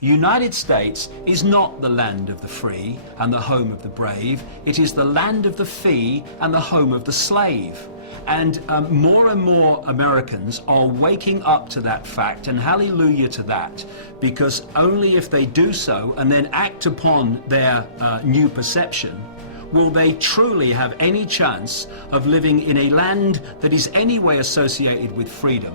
United States is not the land of the free and the home of the brave. It is the land of the fee and the home of the slave. And more Americans are waking up to that fact, and hallelujah to that, because only if they do so and then act upon their new perception will they truly have any chance of living in a land that is anyway associated with freedom,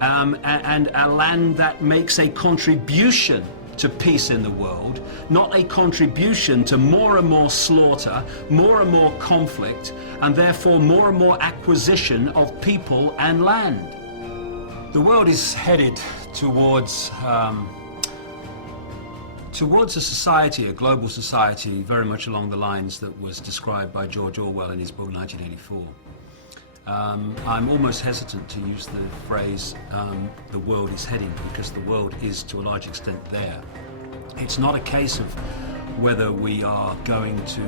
and a land that makes a contribution to peace in the world, not a contribution to more and more slaughter, more and more conflict, and therefore more and more acquisition of people and land. The world is headed towards a society, a global society, very much along the lines that was described by George Orwell in his book 1984. I'm almost hesitant to use the phrase, the world is heading, because the world is to a large extent there. It's not a case of whether we are going to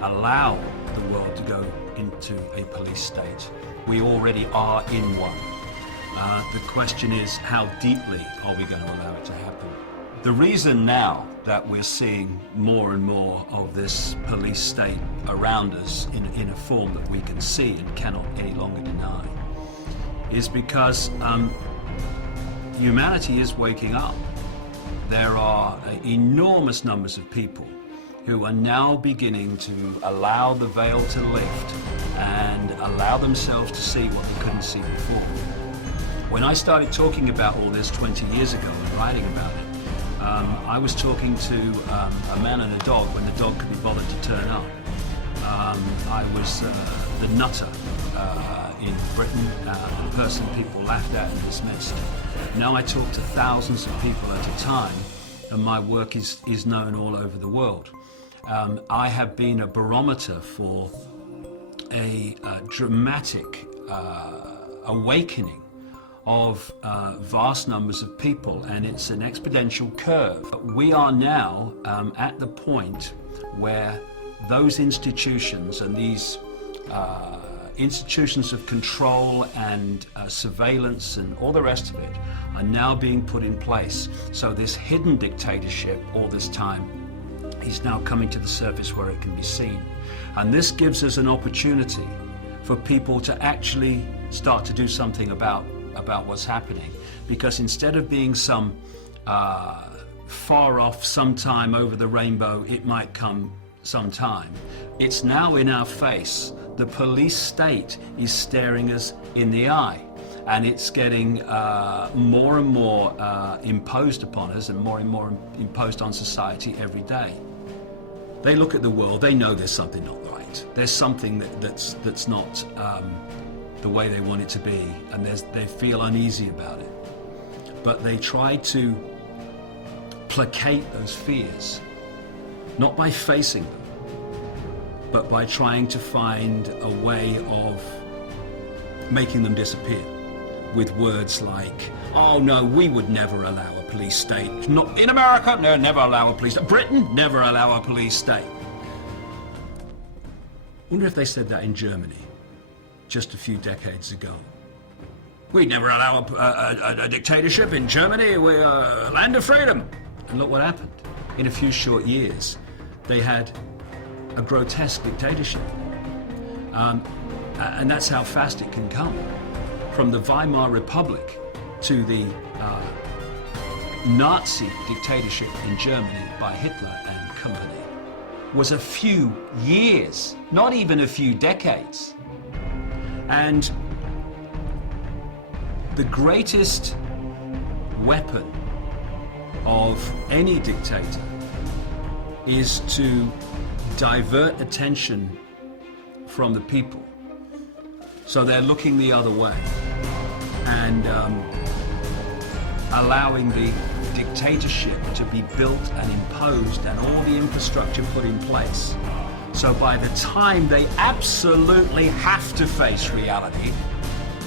allow the world to go into a police state. We already are in one. The question is, how deeply are we going to allow it to happen? The reason now that we're seeing more and more of this police state around us in a form that we can see and cannot any longer deny is because humanity is waking up. There are enormous numbers of people who are now beginning to allow the veil to lift and allow themselves to see what they couldn't see before. When I started talking about all this 20 years ago and writing about it, I was talking to a man and a dog when the dog could be bothered to turn up. I was the nutter in Britain, the person people laughed at and dismissed. Now I talk to thousands of people at a time, and my work is known all over the world. I have been a barometer for a dramatic awakening of vast numbers of people, and it's an exponential curve. We are now at the point where those institutions and these institutions of control and surveillance and all the rest of it are now being put in place. So this hidden dictatorship all this time is now coming to the surface where it can be seen. And this gives us an opportunity for people to actually start to do something about what's happening, because instead of being some far off sometime over the rainbow, it might come sometime, it's now in our face. The police state is staring us in the eye, and it's getting more and more imposed upon us, and more imposed on society every day. They look at the world, they know there's something not right. There's something that's not the way they want it to be, and they feel uneasy about it. But they try to placate those fears, not by facing them, but by trying to find a way of making them disappear with words like, oh no, we would never allow a police state. Not in America, no, never allow a police state. Britain, never allow a police state. Wonder if they said that in Germany just a few decades ago. We'd never allow a dictatorship in Germany. We're a land of freedom. And look what happened. In a few short years, they had a grotesque dictatorship. And that's how fast it can come. From the Weimar Republic to the Nazi dictatorship in Germany by Hitler and company was a few years, not even a few decades. And the greatest weapon of any dictator is to divert attention from the people. So they're looking the other way and allowing the dictatorship to be built and imposed and all the infrastructure put in place. So by the time they absolutely have to face reality,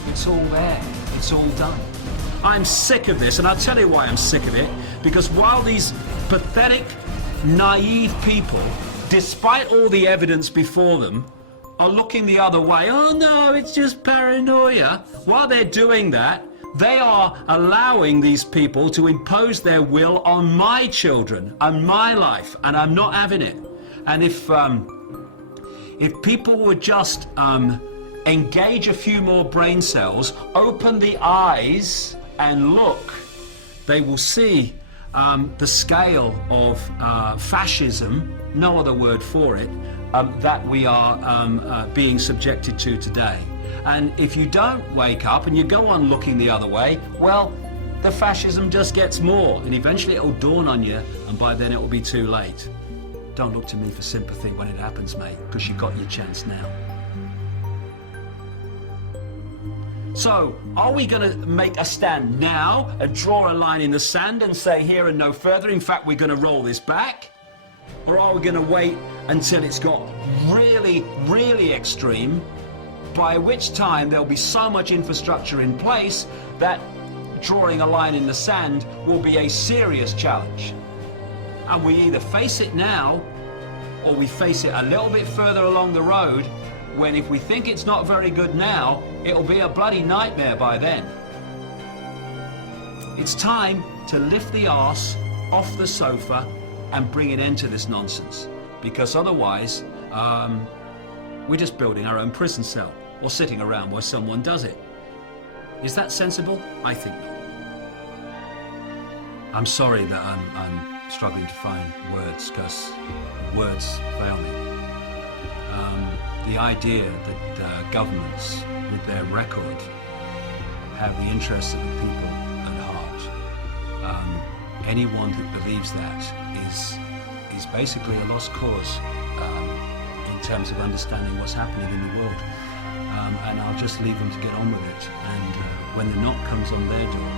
it's all there, it's all done. I'm sick of this, and I'll tell you why I'm sick of it. Because while these pathetic, naive people, despite all the evidence before them, are looking the other way, oh no, it's just paranoia. While they're doing that, They are allowing these people to impose their will on my children and my life, and I'm not having it. And if people would just engage a few more brain cells, open the eyes and look, they will see the scale of fascism, no other word for it, that we are being subjected to today. And if you don't wake up and you go on looking the other way, well, the fascism just gets more, and eventually it'll dawn on you, and by then it will be too late. Don't look to me for sympathy when it happens, mate, because you got your chance now. So, are we going to make a stand now and draw a line in the sand and say here and no further? In fact, we're going to roll this back? Or are we going to wait until it's got really, really extreme, by which time there'll be so much infrastructure in place that drawing a line in the sand will be a serious challenge? And we either face it now, or we face it a little bit further along the road, when if we think it's not very good now, it'll be a bloody nightmare by then. It's time to lift the arse off the sofa and bring an end to this nonsense, because otherwise we're just building our own prison cell or sitting around while someone does it. Is that sensible? I think not. I'm sorry that I'm struggling to find words, because words fail me. The idea that governments, with their record, have the interests of the people at heart. Anyone who believes that is basically a lost cause in terms of understanding what's happening in the world. And I'll just leave them to get on with it. And when the knock comes on their door,